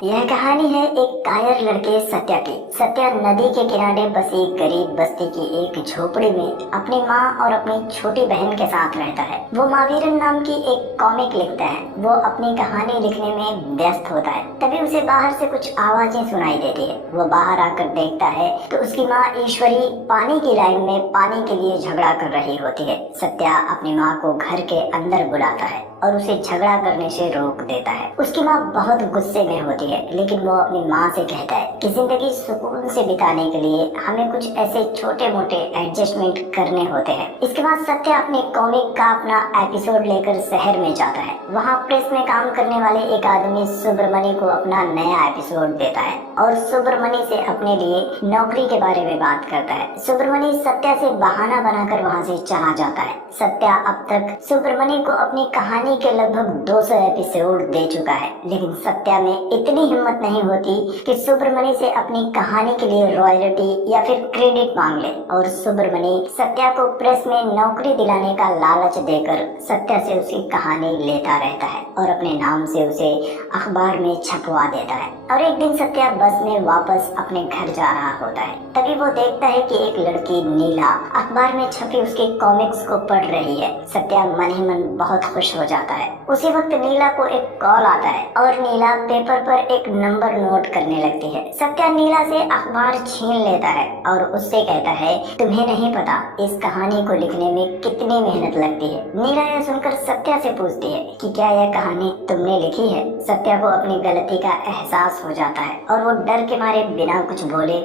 यह कहानी है एक कायर लड़के सत्या की। सत्या नदी के किनारे बसी गरीब बस्ती की एक झोपड़ी में अपनी माँ और अपनी छोटी बहन के साथ रहता है। वो महावीरन नाम की एक कॉमिक लिखता है। वो अपनी कहानी लिखने में व्यस्त होता है। तभी उसे बाहर से कुछ आवाजें सुनाई देती है। वो बाहर आकर देखता है तो उसकी माँ ईश्वरी पानी की लाइन में पानी के लिए झगड़ा कर रही होती है। सत्या अपनी माँ को घर के अंदर बुलाता है और उसे झगड़ा करने से रोक देता है। उसकी माँ बहुत गुस्से में होती है, लेकिन वो अपनी माँ से कहता है कि जिंदगी सुकून से बिताने के लिए हमें कुछ ऐसे छोटे मोटे एडजस्टमेंट करने होते हैं। इसके बाद सत्या अपने कॉमिक का अपना एपिसोड लेकर शहर में जाता है। वहाँ प्रेस में काम करने वाले एक आदमी सुब्रमणि को अपना नया एपिसोड देता है और सुब्रमणि से अपने लिए नौकरी के बारे में बात करता है। सुब्रमणि सत्या से बहाना बनाकर वहाँ से चला जाता है। सत्या अब तक सुब्रमणि को अपनी कहानी के लगभग 200 एपिसोड दे चुका है, लेकिन सत्या में इतनी हिम्मत नहीं होती कि सुब्रमणि से अपनी कहानी के लिए रॉयल्टी या फिर क्रेडिट मांग ले। और सुब्रमणि सत्या को प्रेस में नौकरी दिलाने का लालच देकर सत्या से उसकी कहानी लेता रहता है और अपने नाम से उसे अखबार में छपवा देता है। और एक दिन सत्या बस में वापस अपने घर जा रहा होता है। तभी वो देखता है कि एक लड़की नीला अखबार में छपी उसके कॉमिक्स को पढ़ रही है। सत्या मन ही मन बहुत खुश हो जाता है। उसी वक्त नीला को एक कॉल आता है और नीला पेपर पर एक नंबर नोट करने लगती है। सत्या नीला से अखबार छीन लेता है और उससे कहता है, तुम्हें नहीं पता इस कहानी को लिखने में कितनी मेहनत लगती है। नीला यह सुनकर सत्या से पूछती है कि क्या यह कहानी तुमने लिखी है। सत्या को अपनी गलती का एहसास हो जाता है और वो डर के मारे बिना कुछ बोले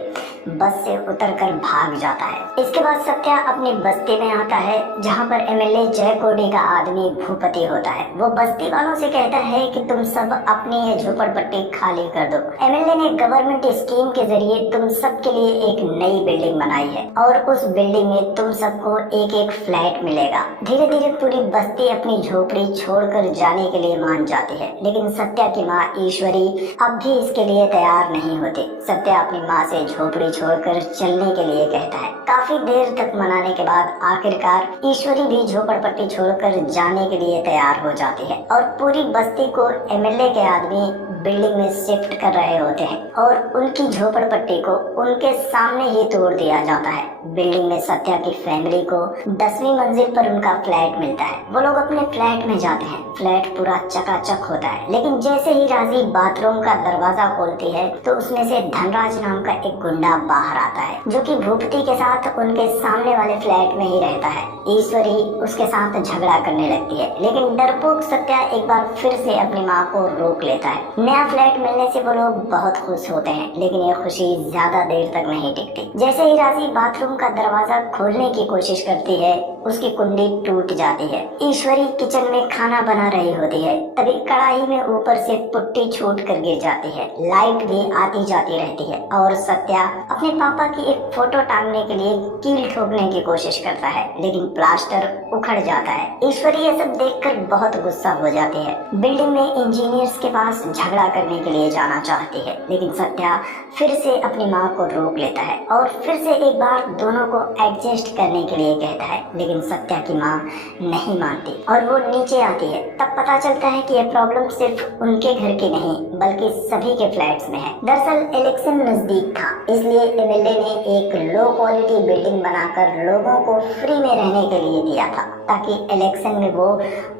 बस से उतरकर भाग जाता है। इसके बाद सत्या अपनी बस्ती में आता है, जहाँ पर एमएलए जय कोडी का आदमी भूपति होता है। वो बस्ती वालों से कहता है कि तुम सब अपनी ये झोपड़पट्टी खाली कर दो। एमएलए ने गवर्नमेंट स्कीम के जरिए तुम सब के लिए एक नई बिल्डिंग बनाई है और उस बिल्डिंग में तुम सबको एक एक फ्लैट मिलेगा। धीरे धीरे पूरी बस्ती अपनी झोपड़ी छोड़कर जाने के लिए मान जाती है, लेकिन सत्या की माँ ईश्वरी अब भी इसके लिए तैयार नहीं होती। सत्या अपनी माँ से झोपड़ी छोड़कर चलने के लिए कहता है। काफी देर तक मनाने के बाद आखिरकार ईश्वरी भी झोपड़पट्टी छोड़कर जाने के लिए तैयार हो जाती है और पूरी बस्ती को एमएलए के आदमी बिल्डिंग में शिफ्ट कर रहे होते हैं और उनकी झोपड़पट्टी को उनके सामने ही तोड़ दिया जाता है। बिल्डिंग में सत्या की फैमिली को 10वीं मंजिल पर उनका फ्लैट मिलता है। वो लोग अपने फ्लैट में जाते हैं। फ्लैट पूरा चकाचक होता है, लेकिन जैसे ही राजी बाथरूम का दरवाजा खोलती है तो उसमें से धनराज नाम का एक गुंडा बाहर आता है, जो कि भूपति के साथ उनके सामने वाले फ्लैट में ही रहता है। ईश्वरी उसके साथ झगड़ा करने लगती है, लेकिन डरपोक सत्या एक बार फिर से अपनी माँ को रोक लेता है। नया फ्लैट मिलने से वो लोग बहुत खुश होते हैं, लेकिन ये खुशी ज्यादा देर तक नहीं टिकती। जैसे ही राजी बाथरूम का दरवाजा खोलने की कोशिश करती है, उसकी कुंडी टूट जाती है। ईश्वरी किचन में खाना बना रही होती है, तभी कढ़ाई में ऊपर से पुट्टी छूट कर गिर जाती है। लाइट भी आती जाती रहती है और सत्या अपने पापा की एक फोटो टांगने के लिए कील ठोकने की कोशिश करता है, लेकिन प्लास्टर उखड़ जाता है। ईश्वरी ये सब देखकर बहुत गुस्सा हो जाती है। बिल्डिंग में इंजीनियर्स के पास झगड़ा करने के लिए जाना चाहती है, लेकिन सत्या फिर से अपनी माँ को रोक लेता है और फिर से एक बार दोनों को एडजस्ट करने के लिए कहता है, लेकिन सत्या की माँ नहीं मानती और वो नीचे आती है। तब पता चलता है कि यह प्रॉब्लम सिर्फ उनके घर की नहीं बल्कि सभी के फ्लैट्स में है। दरअसल इलेक्शन नजदीक था, इसलिए एमएलए ने एक लो क्वालिटी बिल्डिंग बनाकर लोगों को फ्री में रहने के लिए दिया था, ताकि इलेक्शन में वो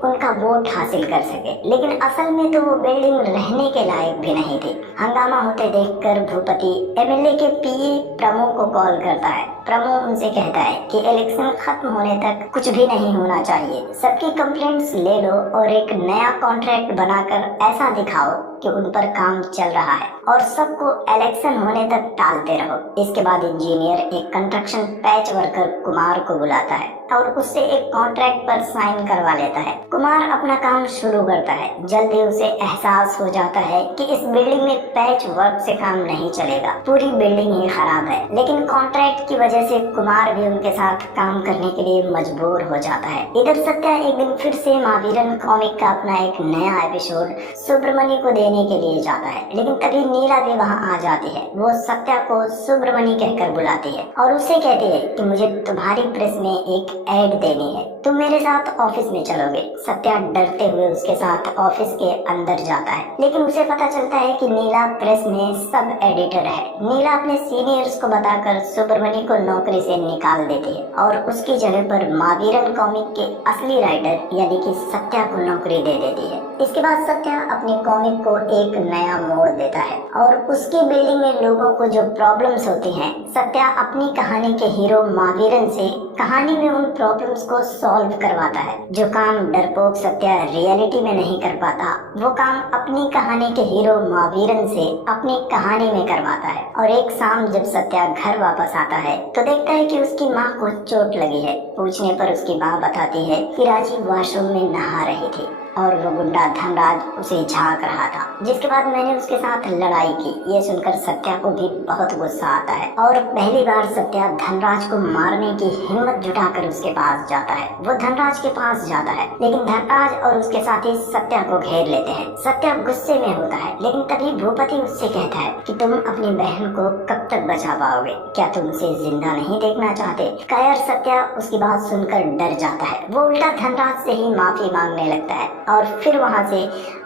उनका वोट हासिल कर सके। लेकिन असल में तो वो बिल्डिंग रहने के लायक भी नहीं थी। हंगामा होते देखकर भूपति एमएलए के पीए प्रमो को कॉल करता है। प्रमो उनसे कहता है कि इलेक्शन खत्म होने तक कुछ भी नहीं होना चाहिए, सबकी कंप्लेंट्स ले लो और एक नया कॉन्ट्रैक्ट बनाकर ऐसा दिखाओ कि उन पर काम चल रहा है और सबको इलेक्शन होने तक टालते रहो। इसके बाद इंजीनियर एक कंस्ट्रक्शन पैच वर्कर कुमार को बुलाता है और उससे एक कॉन्ट्रैक्ट पर साइन करवा लेता है। कुमार अपना काम शुरू करता है। जल्दी उसे एहसास हो जाता है कि इस बिल्डिंग में पैच वर्क से काम नहीं चलेगा, पूरी बिल्डिंग ही खराब है। लेकिन कॉन्ट्रैक्ट की वजह से कुमार भी उनके साथ काम करने के लिए मजबूर हो जाता है। इधर सत्या एक दिन फिर से महावीरन कॉमिक का अपना एक नया एपिसोड सुब्रमणि को देने के लिए जाता है, लेकिन तभी नीला भी वहाँ आ जाती है। वो सत्या को सुब्रमणि कहकर बुलाती है और उससे कहती है कि मुझे तुम्हारी प्रेस में एक ऐड देनी है, तुम मेरे साथ ऑफिस में चलोगे। सत्या डरते हुए उसके साथ ऑफिस के अंदर जाता है, लेकिन उसे पता चलता है कि नीला प्रेस में सब एडिटर है। नीला अपने सीनियर्स को बताकर सुब्रमणि को नौकरी से निकाल देती है और उसकी जगह पर महावीरन कॉमिक के असली राइटर यानी कि सत्या को नौकरी दे देती है। इसके बाद सत्या अपनी कॉमिक को एक नया मोड़ देता है और उसकी बिल्डिंग में लोगों को जो प्रॉब्लम्स होती हैं, सत्या अपनी कहानी के हीरो महावीरन से कहानी में उन प्रॉब्लम्स को सॉल्व करवाता है। जो काम डरपोक सत्या रियलिटी में नहीं कर पाता, वो काम अपनी कहानी के हीरो महावीरन से अपनी कहानी में करवाता है। और एक शाम जब सत्या घर वापस आता है तो देखता है कि उसकी माँ को चोट लगी है। पूछने पर उसकी माँ बताती है कि राजीव वॉशरूम में नहा रही थी और वो गुंडा धनराज उसे झांक रहा था, जिसके बाद मैंने उसके साथ लड़ाई की। ये सुनकर सत्या को भी बहुत गुस्सा आता है और पहली बार सत्या धनराज को मारने की हिम्मत जुटाकर उसके पास जाता है। वो धनराज के पास जाता है, लेकिन धनराज और उसके साथी सत्या को घेर लेते हैं। सत्या गुस्से में होता है, लेकिन तभी भूपति उससे कहता है कि तुम अपनी बहन को कब तक बचा पाओगे, क्या तुम उसे जिंदा नहीं देखना चाहते। कायर सत्या उसकी बात सुनकर डर जाता है। वो उल्टा धनराज से ही माफी मांगने लगता है और फिर वहां से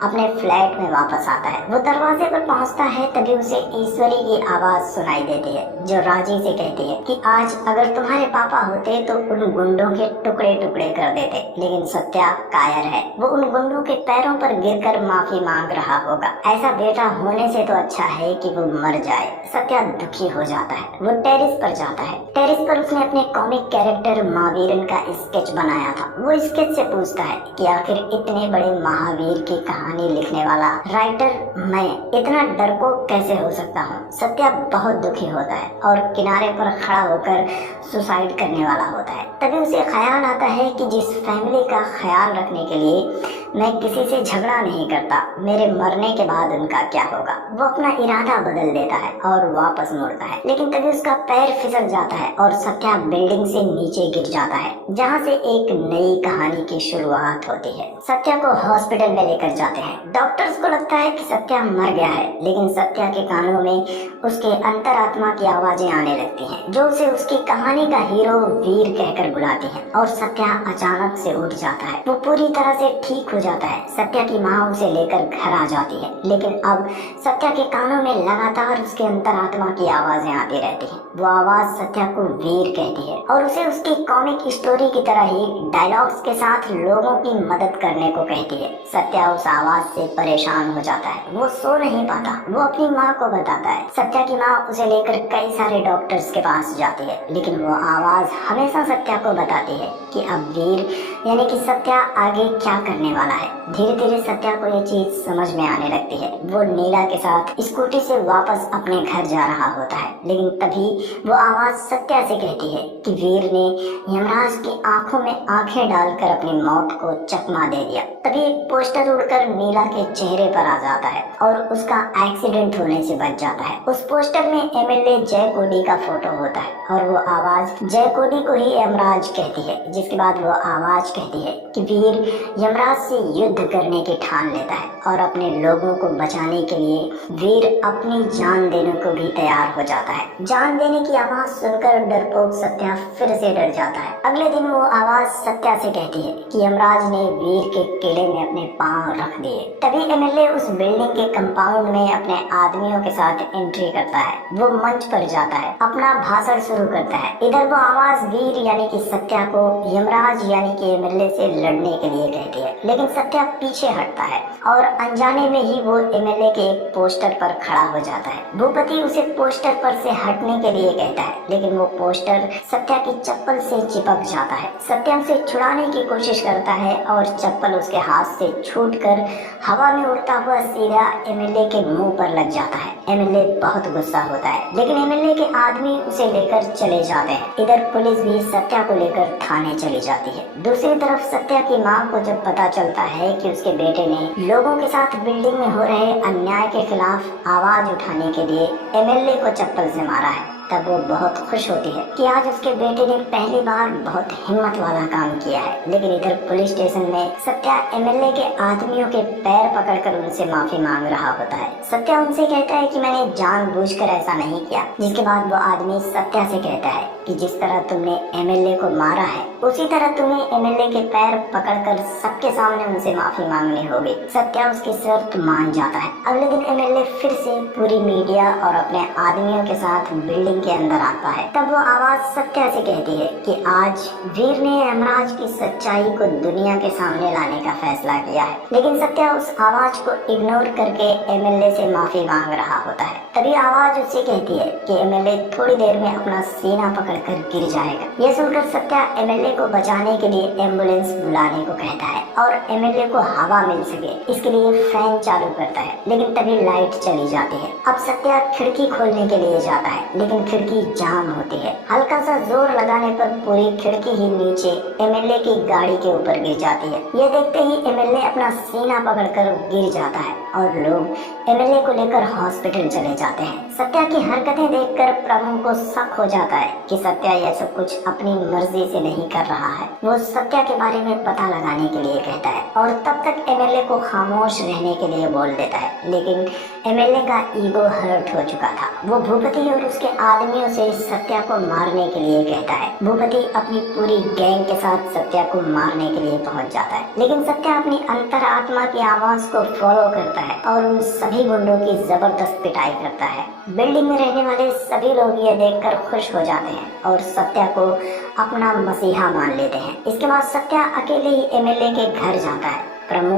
अपने फ्लैट में वापस आता है। वो दरवाजे पर पहुंचता है, तभी उसे ईश्वरी की आवाज सुनाई देती है जो राजी से कहती है कि आज अगर तुम्हारे पापा होते तो उन गुंडों के टुकड़े टुकड़े कर देते। लेकिन सत्या कायर है, वो उन गुंडों के पैरों पर गिरकर माफी मांग रहा होगा। ऐसा बेटा होने से तो अच्छा है कि वो मर जाए। सत्या दुखी हो जाता है। वो टेरिस पर जाता है। टेरिस पर उसने अपने कॉमिक कैरेक्टर महावीरन का स्केच बनाया था। वो स्केच से पूछता है कि आखिर इतने बड़े महावीर की कहानी लिखने वाला राइटर मैं इतना डरपोक कैसे हो सकता हूँ। सत्या बहुत दुखी होता है और किनारे पर खड़ा होकर सुसाइड करने वाला होता है। तभी उसे ख्याल आता है कि जिस फैमिली का ख्याल रखने के लिए मैं किसी से झगड़ा नहीं करता, मेरे मरने के बाद उनका क्या होगा। वो अपना इरादा बदल देता है और वापस मुड़ता है, लेकिन तभी उसका पैर फिसल जाता है और सत्या बिल्डिंग से नीचे गिर जाता है, जहाँ से एक नई कहानी की शुरुआत होती है। सत्या को हॉस्पिटल में लेकर जाते हैं। डॉक्टर्स को लगता है कि सत्या मर गया है, लेकिन सत्या के कानों में उसके अंतरात्मा की आवाजें आने लगती हैं, जो उसे उसकी कहानी का हीरो वीर कहकर बुलाती हैं। और सत्या अचानक से उठ जाता है। वो पूरी तरह से ठीक हो जाता है। सत्या की माँ उसे लेकर घर आ जाती है, लेकिन अब सत्या के कानों में लगातार उसके अंतरात्मा की आवाजें आती रहती हैं। वो आवाज सत्या को वीर कहती है और उसे उसकी कॉमिक स्टोरी की तरह ही डायलॉग्स के साथ लोगों की मदद करने को कहती है। सत्या उस आवाज से परेशान हो जाता है। वो सो नहीं पाता। वो अपनी माँ को बताता है। सत्या की माँ उसे लेकर कई सारे डॉक्टर्स के पास जाती है, लेकिन वो आवाज हमेशा सत्या को बताती है कि अब वीर यानी कि सत्या आगे क्या करने वाला है। धीरे धीरे सत्या को ये चीज समझ में आने लगती है। वो नीला के साथ स्कूटी से वापस अपने घर जा रहा होता है, लेकिन तभी वो आवाज सत्या से कहती है कि वीर ने यमराज की आंखों में आंखें डालकर अपनी मौत को चकमा दे दिया। तभी एक पोस्टर उड़कर नीला के चेहरे पर आ जाता है और उसका एक्सीडेंट होने से बच जाता है। उस पोस्टर में एमएलए जय कोडी का फोटो होता है और वो आवाज जय कोडी को ही यमराज कहती है, जिसके बाद वो आवाज कहती है कि वीर यमराज से युद्ध करने की ठान लेता है और अपने लोगों को बचाने के लिए वीर अपनी जान देने को भी तैयार हो जाता है। जान देने की आवाज सुनकर डरपोक सत्या फिर से डर जाता है। अगले दिन वो आवाज सत्या से कहती है कि यमराज ने वीर के किले में अपने पांव रख दिए। तभी एमएलए उस बिल्डिंग के कंपाउंड में अपने आदमियों के साथ एंट्री करता है। वो मंच पर जाता है, अपना भाषण शुरू करता है। इधर वो आवाज वीर यानी कि सत्या को यमराज यानी कि एमएलए से लड़ने के लिए कहती है, लेकिन सत्या पीछे हटता है और अनजाने में ही वो एमएलए के एक पोस्टर पर खड़ा हो जाता है। भूपति उसे पोस्टर पर से हटने के लिए कहता है, लेकिन वो पोस्टर सत्या की चप्पल से चिपक जाता है। सत्या उसे छुड़ाने की कोशिश करता है और चप्पल उसके हाथ से छूटकर हवा में उड़ता हुआ सीधा एमएलए के मुंह पर लग जाता है। एमएलए बहुत गुस्सा होता है, लेकिन एमएलए के आदमी उसे लेकर चले जाते हैं। इधर पुलिस भी सत्या को लेकर थाने चली जाती है। दूसरी तरफ सत्या की माँ को जब पता चलता है कि उसके बेटे ने लोगों के साथ बिल्डिंग में हो रहे अन्याय के खिलाफ आवाज उठाने के लिए एमएलए को चप्पल से मारा है, तब वो बहुत खुश होती है कि आज उसके बेटे ने पहली बार बहुत हिम्मत वाला काम किया है। लेकिन इधर पुलिस स्टेशन में सत्या एमएलए के आदमियों के पैर पकड़कर उनसे माफी मांग रहा होता है। सत्या उनसे कहता है कि मैंने जानबूझकर ऐसा नहीं किया, जिसके बाद वो आदमी सत्या से कहता है कि जिस तरह तुमने एमएलए को मारा है उसी तरह तुम्हें एमएलए के पैर पकड़कर सबके सामने उनसे माफी मांगनी होगी। सत्या उसकी शर्त मान जाता है। अगले दिन एमएलए फिर से पूरी मीडिया और अपने आदमियों के साथ बिल्डिंग के अंदर आता है। तब वो आवाज सत्या से कहती है कि आज वीर ने यमराज की सच्चाई को दुनिया के सामने लाने का फैसला किया है। लेकिन सत्या उस आवाज को इग्नोर करके एमएलए से माफी मांग रहा होता है। तभी आवाज उससे कहती है कि एमएलए थोड़ी देर में अपना सीना पकड़कर गिर जाएगा। यह सुनकर सत्या एमएलए को बचाने के लिए एम्बुलेंस बुलाने को कहता है और एमएलए को हवा मिल सके इसके लिए फैन चालू करता है। लेकिन तभी लाइट चली जाती है। अब सत्या खिड़की खोलने के लिए जाता है लेकिन खिड़की जाम होती है। हल्का सा जोर लगाने पर पूरी खिड़की ही नीचे एमएलए की गाड़ी के ऊपर गिर जाती है। यह देखते ही एमएलए अपना सीना पकड़कर गिर जाता है और लोग एमएलए को लेकर हॉस्पिटल चले जाते हैं। सत्या की हरकतें देखकर प्रभु को शक हो जाता है कि सत्या यह सब कुछ अपनी मर्जी से नहीं कर रहा है। वो सत्या के बारे में पता लगाने के लिए कहता है और तब तक एमएलए को खामोश रहने के लिए बोल देता है। लेकिन एमएलए का ईगो हर्ट हो चुका था। वो भूपति और उसके आदमियों से सत्या को मारने के लिए कहता है। भूपति अपनी पूरी गैंग के साथ सत्या को मारने के लिए पहुंच जाता है। लेकिन सत्या अपनी अंतरात्मा की आवाज को फॉलो करता है और उन सभी गुंडों की जबरदस्त पिटाई करता है। बिल्डिंग में रहने वाले सभी लोग यह देखकर खुश हो जाते हैं और सत्या को अपना मसीहा मान लेते हैं। इसके बाद सत्या अकेले ही एमएलए के घर जाता है। प्रमु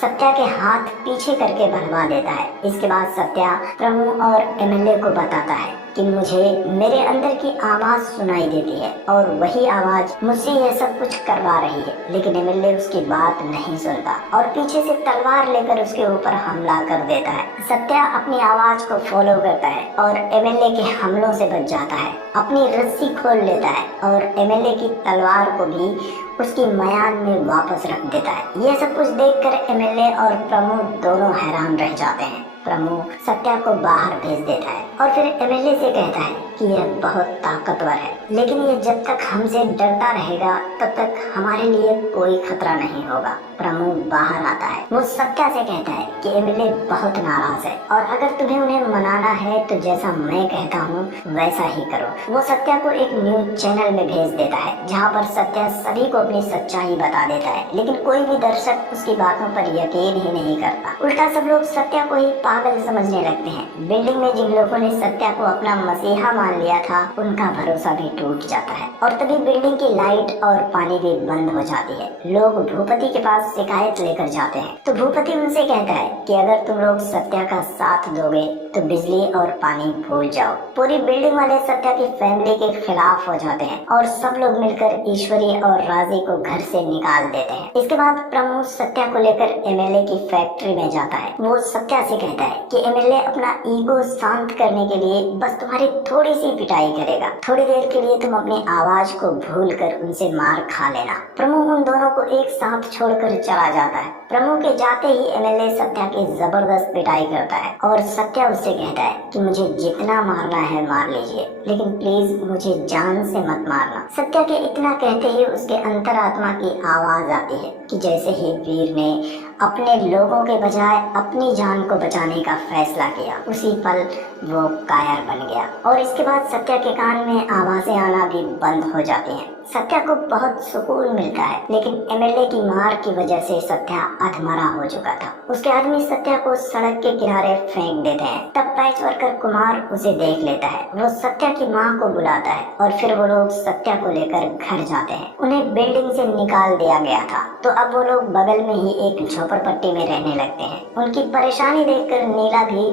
सत्या के हाथ पीछे करके भरवा देता है। इसके बाद सत्या प्रमु और एमएलए को बताता है कि मुझे मेरे अंदर की आवाज सुनाई देती है और वही आवाज मुझसे यह सब कुछ करवा रही है। लेकिन एमएलए उसकी बात नहीं सुनता और पीछे से तलवार लेकर उसके ऊपर हमला कर देता है। सत्या अपनी आवाज को फॉलो करता है और एमएलए के हमलों से बच जाता है। अपनी रस्सी खोल लेता है और एमएलए की तलवार को भी उसकी मयान में वापस रख देता है। यह सब कुछ देखकर एमएलए और प्रमुख दोनों हैरान रह जाते हैं। प्रमुख सत्या को बाहर भेज देता है और फिर एमएलए से कहता है कि यह बहुत ताकतवर है, लेकिन यह जब तक हमसे डरता रहेगा तब तक हमारे लिए कोई खतरा नहीं होगा। प्रमुख बाहर आता है। वो सत्या से कहता है कि एमएलए बहुत नाराज है और अगर तुम्हें उन्हें मनाना है तो जैसा मैं कहता हूँ वैसा ही करो। वो सत्या को एक न्यूज चैनल में भेज देता है जहाँ पर सत्या सभी को अपनी सच्चाई बता देता है। लेकिन कोई भी दर्शक उसकी बातों पर यकीन ही नहीं करता। उल्टा सब लोग सत्या को ही पागल समझने लगते हैं। बिल्डिंग में जिन लोगों ने सत्या को अपना मसीहा मान लिया था उनका भरोसा भी टूट जाता है और तभी बिल्डिंग की लाइट और पानी भी बंद हो जाती है। लोग भूपति के पास शिकायत लेकर जाते हैं तो भूपति उनसे कहता है कि अगर तुम लोग सत्या का साथ दोगे तो बिजली और पानी भूल जाओ। पूरी बिल्डिंग वाले सत्या की फैमिली के खिलाफ हो जाते हैं और सब लोग मिलकर ईश्वरी और राजी को घर से निकाल देते हैं। इसके बाद प्रमोद सत्या को लेकर एमएलए की फैक्ट्री में जाता है। वो सत्या से कहता है कि एमएलए अपना ईगो शांत करने के लिए बस तुम्हारी थोड़ी सी पिटाई करेगा। थोड़ी देर के लिए तुम अपनी आवाज को भूल कर उनसे मार खा लेना। प्रमोद उन दोनों को एक साथ छोड़कर चला जाता है। प्रमोद के जाते ही एमएलए सत्या की जबरदस्त पिटाई करता है और सत्या उससे कहता है कि मुझे जितना मारना है मार लीजिए, लेकिन प्लीज मुझे जान से मत मारना। सत्या के इतना कहते ही उसके अंतरात्मा की आवाज आती है कि जैसे ही वीर ने अपने लोगों के बजाय अपनी जान को बचाने का फैसला किया, उसी पल वो कायर बन गया और इसके बाद सत्या के कान में आवाजें आना भी बंद हो जाती हैं। सत्या को बहुत सुकून मिलता है, लेकिन एमएलए की मार की वजह से सत्या अधमरा हो चुका था। उसके आदमी सत्या को सड़क के किनारे फेंक देते हैं। तब पैच वर्कर कुमार उसे देख लेता है। वो सत्या की माँ को बुलाता है और फिर वो लोग सत्या को लेकर घर जाते हैं। उन्हें बिल्डिंग से निकाल दिया गया था तो अब वो लोग बगल में ही एक झोपड़पट्टी में रहने लगते हैं। उनकी परेशानी देखकर नीला भी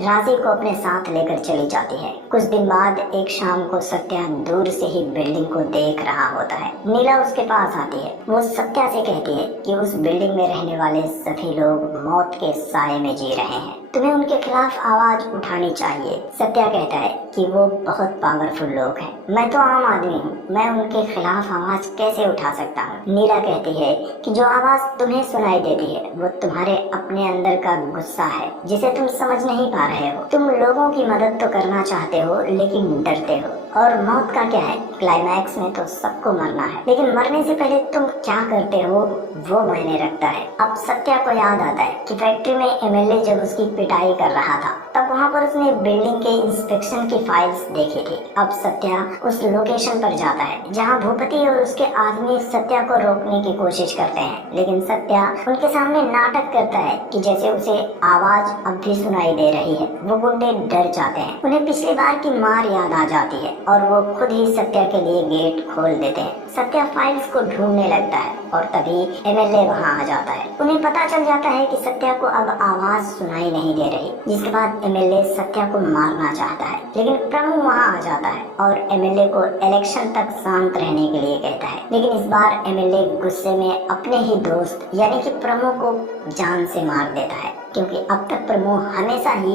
राजी को अपने साथ लेकर चली जाती है। कुछ दिन बाद एक शाम को सत्या दूर से ही बिल्डिंग को देख रहा रहा होता है। नीला उसके पास आती है। वो सत्या से कहती है कि उस बिल्डिंग में रहने वाले सभी लोग मौत के साए में जी रहे हैं, तुम्हें उनके खिलाफ आवाज उठानी चाहिए। सत्या कहता है कि वो बहुत पावरफुल लोग हैं, मैं तो आम आदमी हूँ, मैं उनके खिलाफ आवाज कैसे उठा सकता हूँ। नीला कहती है कि जो आवाज तुम्हें सुनाई देती है वो तुम्हारे अपने अंदर का गुस्सा है जिसे तुम समझ नहीं पा रहे हो। तुम लोगों की मदद तो करना चाहते हो लेकिन डरते हो। और मौत का क्या है, क्लाइमैक्स में तो सबको मरना है, लेकिन मरने से पहले तुम क्या करते हो वो मायने रखता है। अब सत्या को याद आता है कि फैक्ट्री में एमएलए जब उसकी पिटाई कर रहा था तब वहाँ पर उसने बिल्डिंग के इंस्पेक्शन की फाइल्स देखी थी। अब सत्या उस लोकेशन पर जाता है जहाँ भूपति और उसके आदमी सत्या को रोकने की कोशिश करते हैं, लेकिन सत्या उनके सामने नाटक करता है कि जैसे उसे आवाज अब भी सुनाई दे रही है। वो गुंडे डर जाते हैं, उन्हें पिछली बार की मार याद आ जाती है और वो खुद ही सत्या के लिए गेट खोल देते हैं। सत्या फाइल्स को ढूंढने लगता है और तभी एमएलए वहाँ आ जाता है। उन्हें पता चल जाता है कि सत्या को अब आवाज सुनाई नहीं दे रही, जिसके बाद एमएलए सत्या को मारना चाहता है, लेकिन प्रमु वहाँ आ जाता है और एमएलए को इलेक्शन तक शांत रहने के लिए कहता है। लेकिन इस बार एमएलए गुस्से में अपने ही दोस्त यानी कि प्रमु को जान से मार देता है, क्योंकि अब तक प्रमु हमेशा ही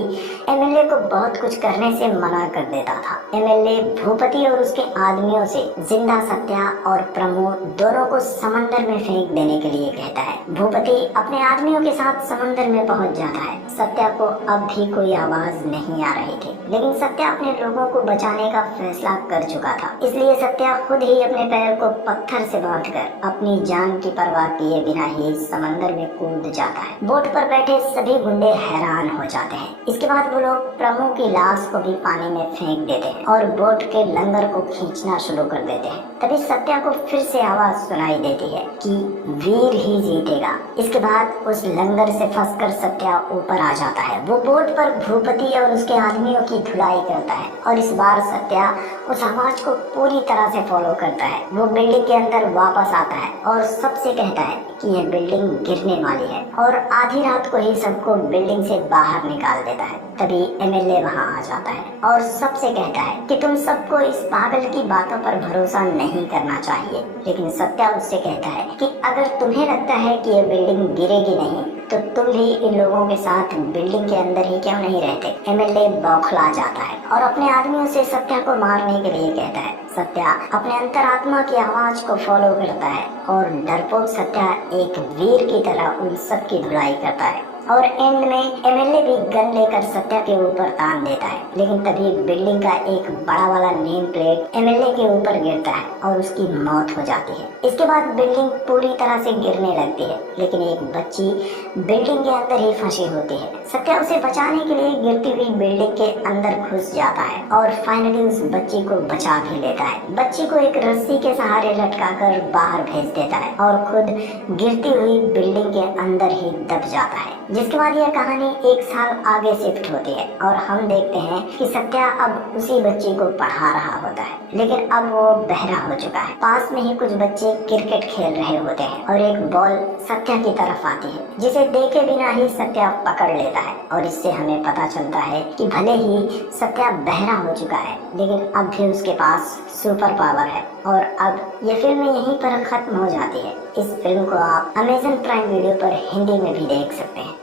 एमएलए को बहुत कुछ करने से मना कर देता था। एमएलए भूपति और उसके आदमियों से जिंदा सत्या और प्रमु दोनों को समंदर में फेंक देने के लिए कहता है। भूपति अपने आदमियों के साथ समंदर में पहुंच जाता है। सत्या को अब भी कोई आवाज नहीं आ रही थी, लेकिन सत्या अपने लोगों को बचाने का फैसला कर चुका था, इसलिए सत्या खुद ही अपने पैर को पत्थर से बांधकर अपनी जान की परवाह किए बिना ही समंदर में कूद जाता है। बोट पर बैठे सभी गुंडे हैरान हो जाते हैं। इसके बाद वो लोग प्रमु की लाश को भी पानी में फेंक देते हैं और बोट के लंगर को खींचना शुरू कर देते हैं। तभी सत्या को फिर से आवाज सुनाई देती है कि वीर ही जीतेगा। इसके बाद उस लंगर से फंसकर सत्या ऊपर आ जाता है। वो बोट पर भूपति और उसके आदमियों की धुलाई करता है और इस बार सत्या उस आवाज को पूरी तरह से फॉलो करता है। वो बिल्डिंग के अंदर वापस आता है और सबसे कहता है कि यह बिल्डिंग गिरने वाली है और आधी रात को ही सबको बिल्डिंग से बाहर निकाल देता है। तभी एमएलए वहाँ आ जाता है और सबसे कहता है कि तुम सबको इस पागल की बातों पर भरोसा नहीं करना चाहिए, लेकिन सत्या उससे कहता है कि अगर तुम्हें लगता है कि यह बिल्डिंग गिरेगी नहीं तो तुम भी इन लोगों के साथ बिल्डिंग के अंदर ही क्यों नहीं रहते। एमएलए बौखला जाता है और अपने आदमियों से सत्या को मारने के लिए कहता है। सत्या अपने अंतरात्मा की आवाज को फॉलो करता है और डरपोक सत्या एक वीर की तरह उन सब की धुलाई करता है और एंड में एमएलए भी गन लेकर सत्या के ऊपर तान देता है। लेकिन तभी बिल्डिंग का एक बड़ा वाला नेम प्लेट एमएलए के ऊपर गिरता है और उसकी मौत हो जाती है। इसके बाद बिल्डिंग पूरी तरह से गिरने लगती है, लेकिन एक बच्ची बिल्डिंग के अंदर ही फंसी होती है। सत्या उसे बचाने के लिए गिरती हुई बिल्डिंग के अंदर घुस जाता है और फाइनली उस बच्ची को बचा भी लेता है। बच्ची को एक रस्सी के सहारे लटकाकर बाहर भेज देता है और खुद गिरती हुई बिल्डिंग के अंदर ही दब जाता है। जिसके बाद यह कहानी 1 साल आगे शिफ्ट होती है और हम देखते हैं कि सत्या अब उसी बच्ची को पढ़ा रहा होता है, लेकिन अब वो बहरा हो चुका है। पास में ही कुछ बच्चे क्रिकेट खेल रहे होते हैं और एक बॉल सत्या की तरफ आती है, जिसे देखे बिना ही सत्या पकड़ लेता है और इससे हमें पता चलता है कि भले ही सत्या बहरा हो चुका है, लेकिन अब भी उसके पास सुपर पावर है। और अब ये फिल्म यहीं पर खत्म हो जाती है। इस फिल्म को आप अमेज़न प्राइम वीडियो पर हिंदी में भी देख सकते हैं।